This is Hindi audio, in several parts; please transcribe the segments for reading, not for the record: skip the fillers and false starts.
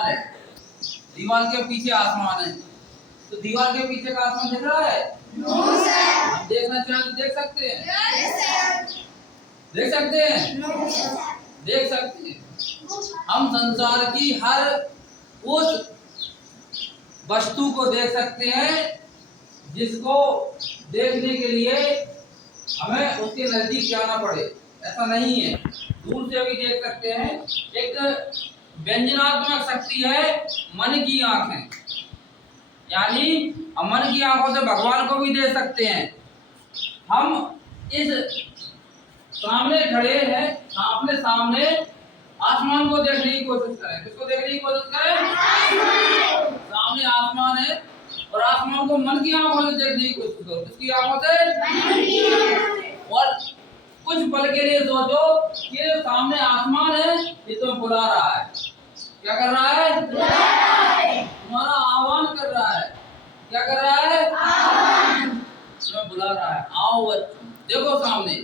दीवार है, दीवार के पीछे आसमान है। तो दीवार के पीछे का आसमान दिख रहा है? No sir. हम देखना चाहें तो देख सकते हैं? Yes sir. देख सकते हैं? No sir. देख सकते हैं। हम संसार की हर उस वस्तु को देख सकते हैं जिसको देखने के लिए हमें उसके नजदीक जाना पड़े, ऐसा नहीं है। दूर से भी देख सकते हैं। एक व्यंजनात्मक शक्ति है मन की आंखें, यानी हम मन की आंखों से भगवान को भी देख सकते हैं। हम इस सामने खड़े हैं, अपने सामने आसमान को देखने की कोशिश करें। किसको देखने की कोशिश करें? सामने आसमान है और आसमान को मन की आंखों से देखने की कोशिश करो। किसकी आंखों से? और कुछ पल के लिए सोचो कि ये सामने आसमान है, ये तुम्हें बुला रहा है। क्या कर रहा है? बुला रहा है। तुम्हारा आह्वान कर रहा है। क्या कर रहा है? आह्वान। तुम्हें बुला रहा है, आओ बच्चों। देखो सामने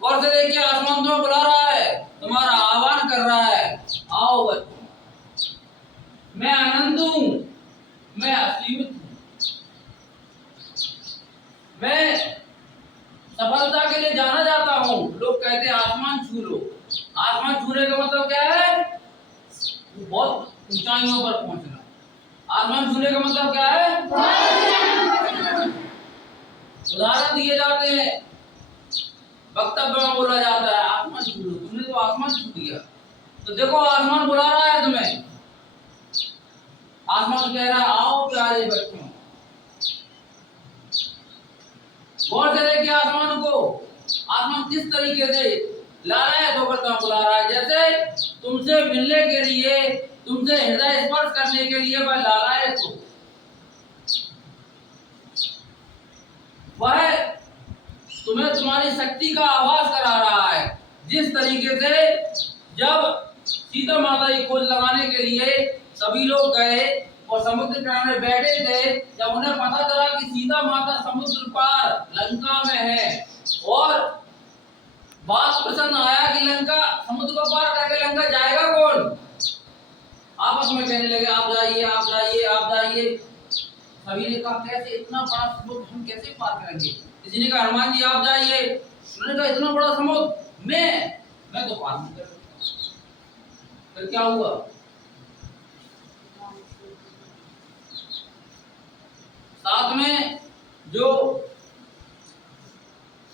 गौर से देखिए, आसमान तुम्हें बुला रहा है, तुम्हारा आह्वान कर रहा है, आओ बच्चों। मैं अनंत हूँ, मैं असीमित हूँ, मैं सफलता के लिए जाना जाता हूँ। लोग कहते हैं आसमान छू लो। आसमान छूने का मतलब क्या है? बहुत ऊंचाइयों पर पहुंचना। आसमान छूने का मतलब क्या है? उदाहरण दिए जाते हैं, वक्तव्य में बोला जाता है आसमान छू लो। तुमने तो आसमान छू लिया। तो देखो आसमान बुला रहा है तुम्हें। आसमान कह रहा है आओ प्यारे बच्चों। गौर से देखिए आसमान को। आसमान किस तरीके से लालायत होकर तुम्हें बुला रहा है, जैसे तुमसे मिलने के लिए, तुमसे हृदय स्पर्श करने के लिए वह लालायत हो। वह तुम्हें तुम्हारी शक्ति का आभास करा रहा है। जिस तरीके से जब सीता माता की खोज लगाने के लिए सभी लोग गए और समुद्र किनारे बैठे थे, जब उन्हें पता चला कि सीता माता समुद्र पार लंका में है, और बात पसंद आया कि लंका समुद्र को पार करके लंका जाएगा कौन, आपस में कहने लगे आप जाइए, आप जाइए, आप जाइए। सभी ने कहा कैसे, इतना बड़ा समुद्र हम कैसे पार करेंगे? किसी ने कहा हनुमान जी आप जाइए। उन्होंने कहा इतना बड़ा समुद्र मैं तो पार नहीं कर सकता। फिर क्या हुआ? साथ में जो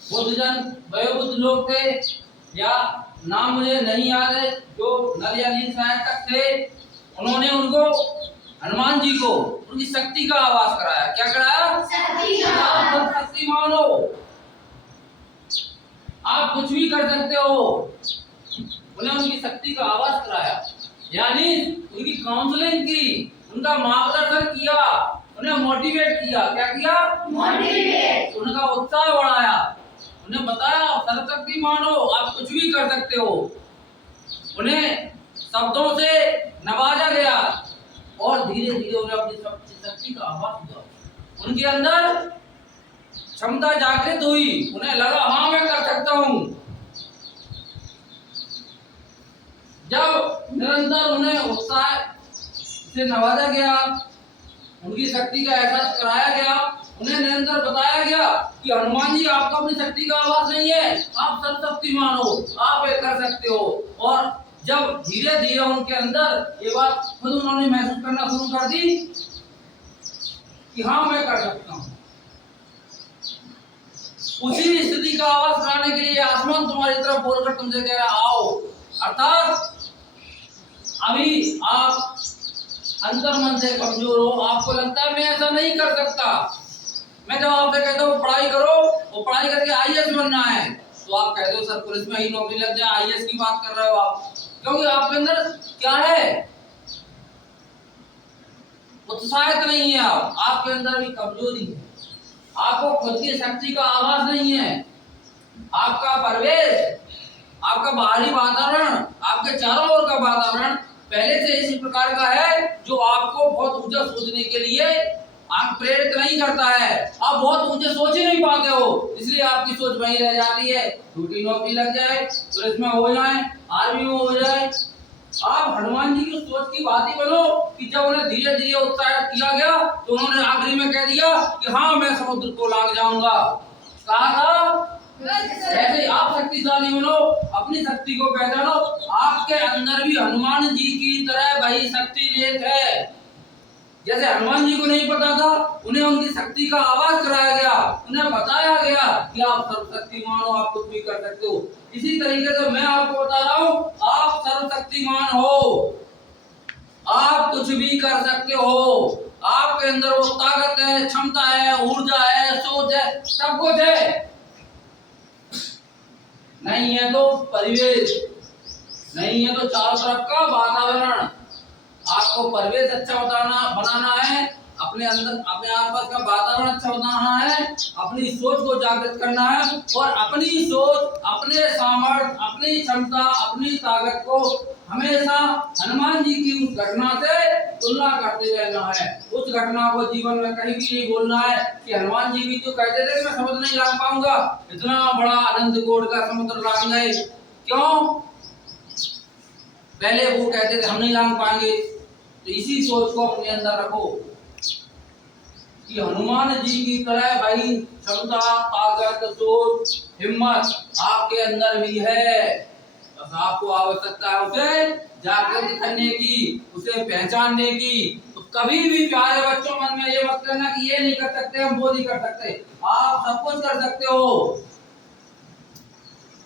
बुद्धजन वयोवृद्ध लोग थे, या नाम मुझे नहीं याद है, जो नल या नील सहायक थे, उन्होंने उनको हनुमान जी को उनकी शक्ति का आभास कराया। क्या कराया? शक्तिमान हो, आप कुछ भी कर सकते हो। उन्हें उनकी शक्ति का आभास कराया, यानी उनकी काउंसलिंग की, उनका मार्गदर्शन किया, उन्हें मोटिवेट किया। क्या किया? मोटिवेट। उनका उत्साह बढ़ाया, उन्हें बताया सर्वशक्तिमान हो, आप कुछ भी कर सकते हो। उन्हें शब्दों से नवाजा गया और धीरे धीरे उन्हें अपनी शक्ति का आभास हुआ। उनके अंदर क्षमता जागृत हुई, उन्हें लगा हाँ मैं कर सकता हूँ। जब निरंतर उन्हें उत्साह से नवाजा गया, उनकी शक्ति का एहसास कराया गया, उन्हें निरंतर बताया गया कि हनुमान जी आपको अपनी शक्ति का आभास नहीं है, आप सर्वशक्तिमान हो, आप ये कर सकते हो। और जब धीरे धीरे उनके अंदर ये बात खुद उन्होंने महसूस करना शुरू कर दी कि हाँ मैं कर सकता हूँ, उसी स्थिति का आवाज कराने के लिए आसमान तुम्हारी तरफ बोलकर तुमसे कह रहा आओ। अर्थात अभी आप अंतर मन से कमजोर हो, आपको लगता है मैं ऐसा नहीं कर सकता। मैं जब आपसे कहता हूँ पढ़ाई करो, वो पढ़ाई करके आईएएस बनना है, तो आप कहते हो सर पुलिस में ही नौकरी लग जाए, आईएएस की बात कर रहे हो आप। क्योंकि आपके अंदर क्या है? उत्साहित नहीं है आप, आपके अंदर भी कमजोरी है, आपको खुद की शक्ति का आभास नहीं है। आपका परिवेश, आपका बाहरी वातावरण, आपके चारों ओर का वातावरण पहले से इसी प्रकार का है जो आपको बहुत ऊंचा सोचने के लिए आप प्रेरित नहीं करता है। आप बहुत ऊंचे सोच ही नहीं पाते हो, इसलिए आपकी सोच वहीं रह जाती है। छोटी नौकरी लग जाए, पुलिस में हो जाए, आर्मी में हो जाए, आप हनुमान जी की सोच की बात ही बनो कि जब उन्हें धीरे धीरे उत्साहित किया गया तो उन्होंने आखिरी में कह दिया कि हाँ मैं समुद्र को लांग जाऊंगा। कहा था ऐसे आप शक्तिशाली बनो, अपनी शक्ति को पहचानो। आपके अंदर भी हनुमान जी की तरह वही शक्ति निहित है। जैसे हनुमान जी को नहीं पता था, उन्हें उनकी शक्ति का आवाज कराया गया, उन्हें बताया गया कि आप सर्वशक्तिमान हो, आप कुछ भी कर सकते हो। इसी तरीके से मैं आपको बता रहा हूँ, आप सर्वशक्तिमान हो, आप कुछ भी कर सकते हो। आपके अंदर वो ताकत है, क्षमता है, ऊर्जा है, सोच है, सब कुछ है। नहीं है तो परिवेश, नहीं है तो चारों तरफ का वातावरण। आपको परिवेश अच्छा बनाना है, अपने अंदर अपने आसपास का वातावरण अच्छा बनाना है, अपनी सोच को जागृत करना है और अपनी सोच, अपने सामर्थ्य, अपनी क्षमता, अपनी ताकत को हमेशा हनुमान जी की उस घटना से तुलना करते रहना है। उस घटना को जीवन में कहीं भी नहीं बोलना है कि हनुमान जी भी तो कहते थे कि मैं समुद्र नहीं लांग पाऊंगा, इतना बड़ा अनंत कोट का समुद्र लांग गए। क्यों? पहले वो कहते थे हम नहीं लांग पाएंगे। तो इसी सोच को अपने अंदर रखो कि हनुमान जी की तरह भाई क्षमता, ताकत, सोच, हिम्मत आपके अंदर भी है। बस आपको आवश्यकता है उसे जागृत करने की, उसे पहचानने की। तो कभी भी प्यारे बच्चों मन में ये मत करना कि ये नहीं कर सकते, हम वो नहीं कर सकते। आप सब कुछ कर सकते हो।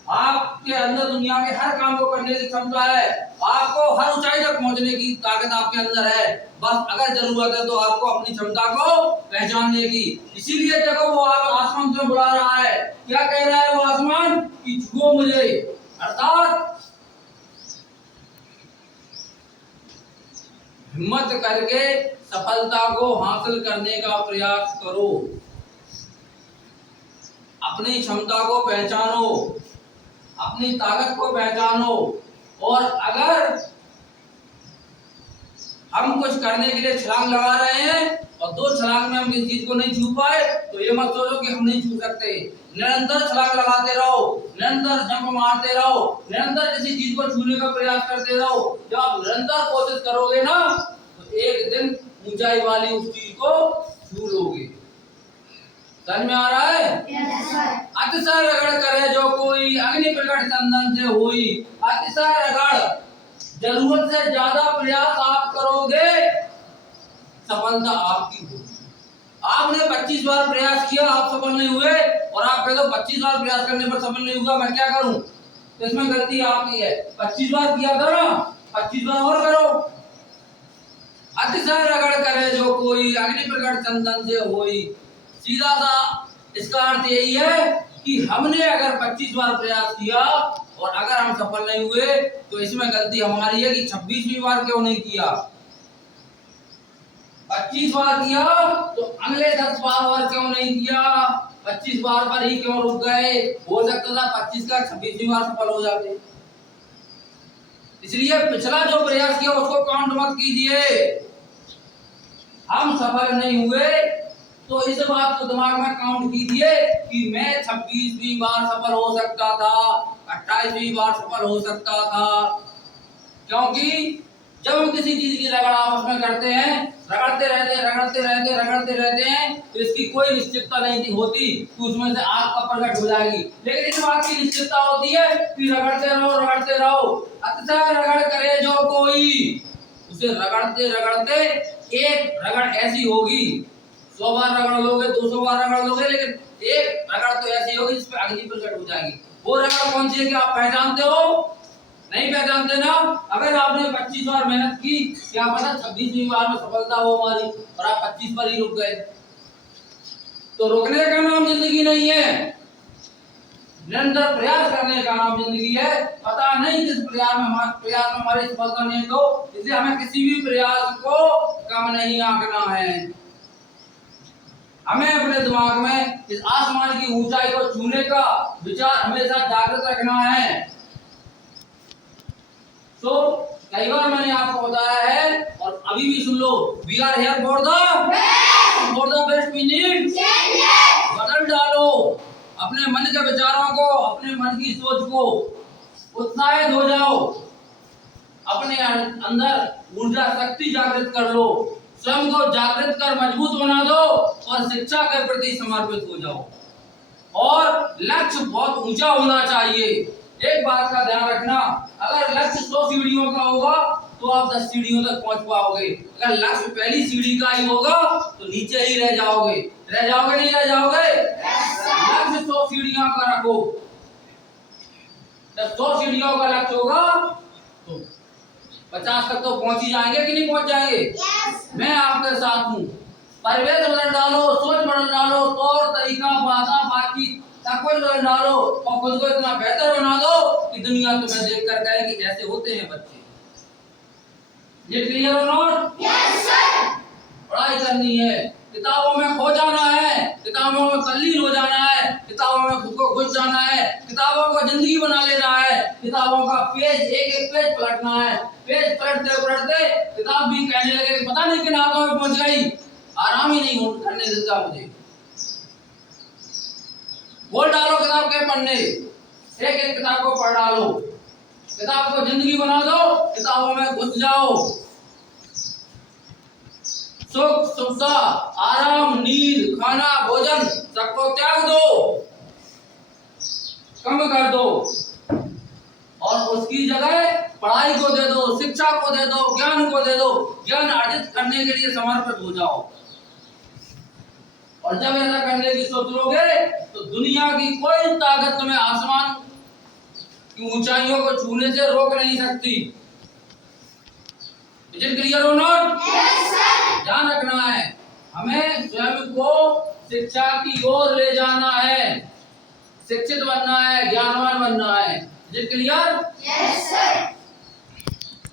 आपके अंदर दुनिया के हर काम को करने की क्षमता है। आपको हर ऊंचाई तक पहुंचने की ताकत आपके अंदर है। बस अगर जरूरत है तो आपको अपनी क्षमता को पहचानने की। इसीलिए देखो वो आसमान से बुला रहा है। क्या कह रहा है वो आसमान? कि छुओ मुझे, अर्थात हिम्मत करके सफलता को हासिल करने का प्रयास करो। अपनी क्षमता को पहचानो, अपनी ताकत को पहचानो। और अगर हम कुछ करने के लिए छलांग लगा रहे हैं और 2 छलांग में हम किसी चीज को नहीं छू पाए तो ये मत सोचो कि हम नहीं छू सकते। निरंतर छलांग लगाते रहो, निरंतर जंप मारते रहो, निरंतर किसी चीज को छूने का प्रयास करते रहो। जब आप निरंतर कोशिश करोगे ना तो एक दिन ऊंचाई वाली उस चीज को छू लोगे। समझ में आ रहा है? अतिशय रगड़ करे जो कोई, अग्नि प्रकट चंदन से हुई। अतिशय रगड़, जरूरत से ज्यादा प्रयास आप करोगे, सफलता आपकी होगी। आपने 25 बार प्रयास किया, आप सफल नहीं हुए और आप कहते हो 25 बार प्रयास करने पर सफल नहीं हुआ, मैं क्या करूं? तो इसमें गलती आपकी है। 25 बार किया था ना, 25 बार और करो। अतिशय रगड़ करे जो कोई, अग्नि प्रकट चंदन से हुई। सीधा सा इसका अर्थ यही है कि हमने अगर 25 बार प्रयास किया और अगर हम सफल नहीं हुए तो इसमें गलती हमारी है कि 26वीं बार क्यों नहीं किया। 25 बार किया तो अगले 10 बार क्यों नहीं किया? 25 बार पर ही क्यों रुक गए? हो सकता था 25 का 26वीं बार सफल हो जाते। इसलिए पिछला जो प्रयास किया उसको काउंट मत कीजिए। हम सफल नहीं हुए तो इस बात को दिमाग में काउंट कीजिए कि मैं 26वीं बार सफल हो सकता था, 28वीं बार सफल हो सकता था। क्योंकि जब हम किसी चीज की रगड़ आपस में करते हैं, रगड़ते रहते हैं तो इसकी कोई निश्चितता नहीं होती कि उसमें से आग का प्रकट हो जाएगी। लेकिन इस बात की निश्चितता होती है कि रगड़ते रहो। अतिशय रगड़ करे जो कोई, उसे रगड़ते एक रगड़ ऐसी होगी, 100 बार रगड़ लोगे, 200 बार रगड़ लोगे, लेकिन एक रगड़ तो ऐसी होगी जिसपे अग्नि प्रकट हो जाएगी। वो रगड़ कौन सी है कि आप पहचानते हो? नहीं पहचानते ना। अगर आपने 25 बार मेहनत की, क्या पता 26वीं बार में सफलता हो हमारी और आप 25 पर ही रुक गए। तो रुकने का नाम जिंदगी नहीं है, निरंतर प्रयास करने का नाम जिंदगी है। पता नहीं किस प्रयास में हमारी सफलता नहीं हो, इसलिए हमें किसी भी प्रयास को कम नहीं आंकना है। हमें अपने दिमाग में इस आसमान की ऊंचाई को छूने का विचार हमेशा जागृत रखना है। तो कई बार मैंने आपको बताया है और अभी भी सुन लो, we are here for the best we need. बदल डालो अपने मन के विचारों को, अपने मन की सोच को, उत्साहित हो जाओ। अपने अंदर ऊर्जा शक्ति जागृत कर लो, स्वयं को जागृत कर मजबूत बना दो और शिक्षा के प्रति समर्पित हो जाओ। और लक्ष्य बहुत ऊंचा होना चाहिए। एक बात का ध्यान रखना, अगर लक्ष्य 100 सीढ़ियों का होगा तो आप 10 सीढ़ियों तक पहुंच पाओगे। अगर लक्ष्य पहली सीढ़ी का ही होगा तो नीचे ही रह जाओगे। नहीं रह जाओगे? लक्ष्य 100 सीढ़ियों का रखो। जब 100 सीढ़ियों का लक्ष्य होगा तो 50 तक तो पहुंच ही जाएंगे कि नहीं पहुंच जाएंगे? मैं आपके साथ हूँ। परिवेश बदल डालो, सोच बदल डालो, तौर तरीका, भाषा, बातचीत सब कुछ बदल डालो और खुद को इतना बेहतर बना दो कि दुनिया तुम्हें देख कर कहे कि ऐसे होते हैं बच्चे। ये क्लियर हो नोट? Yes sir. पढ़ाई करनी है, किताबों में खो जाना है, किताबों में तल्लीन हो जाना है, किताबों में खुद को घुस जाना है, किताबों को जिंदगी बना लेना है, किताबों का पेज एक पेज पलटना है। पेज पलटते पलटते किताब भी कहने लगे पता नहीं किन हाथों में पहुंच गई, आराम ही नहीं करने देता मुझे। बोल डालो किताब के पन्ने, एक किताब को पढ़ डालो, किताब को जिंदगी बना दो, किताबों में घुस जाओ। सुख, सुविधा, आराम, नींद, खाना, भोजन सबको त्याग दो, कम कर दो और उसकी जगह पढ़ाई को दे दो, शिक्षा को दे दो, ज्ञान को दे दो। ज्ञान अर्जित करने के लिए समर्पित हो जाओ। और जब ऐसा करने की सोच लोगे तो दुनिया की कोई ताकत तुम्हें आसमान की ऊंचाइयों को छूने से रोक नहीं सकती। क्लियर हो नोट? Yes sir. ध्यान रखना है, हमें स्वयं को शिक्षा की ओर ले जाना है, शिक्षित बनना है, ज्ञानवान बनना है। क्लियर? Yes sir.